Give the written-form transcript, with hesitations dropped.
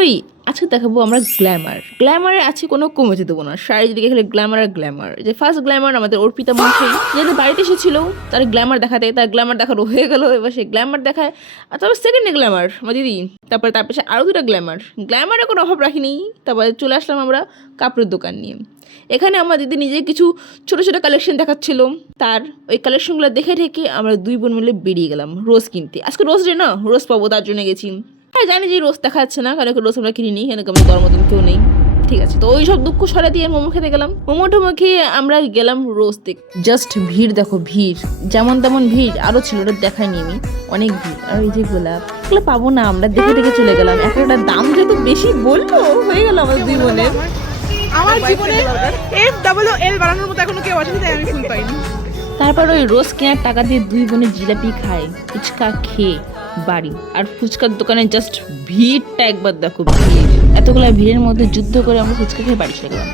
করি? আজকে দেখাবো আমরা গ্ল্যামারে আছে কোনো কমেতে দেবো না। শাড়ি দিকে খেলে গ্ল্যামার। যে ফার্স্ট গ্ল্যামার আমাদের অর্পিতা মশাই যাদের বাড়িতে এসেছিল তার গ্ল্যামার দেখাতে, তার গ্ল্যামার দেখানো হয়ে গেল, এবার সে গ্ল্যামার দেখায়। আর তারপর সেকেন্ডে গ্ল্যামার আমার দিদি, তারপরে তার পেছনে আরও দুটো গ্ল্যামারে কোনো অভাব রাখিনি। তারপরে চলে আসলাম আমরা কাপড়ের দোকান নিয়ে। এখানে আমার দিদি নিজে কিছু ছোটো ছোটো কালেকশন দেখাচ্ছিল, তার ওই কালেকশনগুলো দেখে ঠেকে আমরা দুই বোন মিলে বেরিয়ে গেলাম রোজ কিনতে। আজকে রোজ ডে না, রোজ পাবো তার জন্য গেছি। হ্যাঁ জানি যে রোজ দেখা যাচ্ছে না, কারণ রোজ আমরা কিনিনি, কেন আমরা দেওয়ার মতন কেউ নেই। ঠিক আছে, তো ওই সব দুঃখ সরা দিয়ে মোমো খেতে গেলাম। মোমো টোমো খেয়ে আমরা গেলাম রোজ দেখতে। জাস্ট ভিড় দেখো, ভিড় যেমন তেমন ভিড় আরও ছিল, ওটা দেখাইনি আমি, অনেক ভিড়। আর ওই যে গোলাপ, এগুলো পাবো না, আমরা দেখে দেখে চলে গেলাম। একটা দাম যেহেতু বেশি বললো, হয়ে গেল আমাদের দুই বোনের। আমার জীবনে FLL বানানোর মতো এখনো কেউ আসেনি, তাই আমি ফুল পাইনি। তারপর ওই রোজ কেনার টাকা দিয়ে দুই বোনে জিলাপি খায়, ফুচকা খেয়ে বাড়ি। আর ফুচকার দোকানে জাস্ট ভিড়টা একবার দেখো, ভিড়, এতগুলা ভিড়ের মধ্যে যুদ্ধ করে আমরা ফুচকা খেয়ে বাড়ি চলে গেলাম।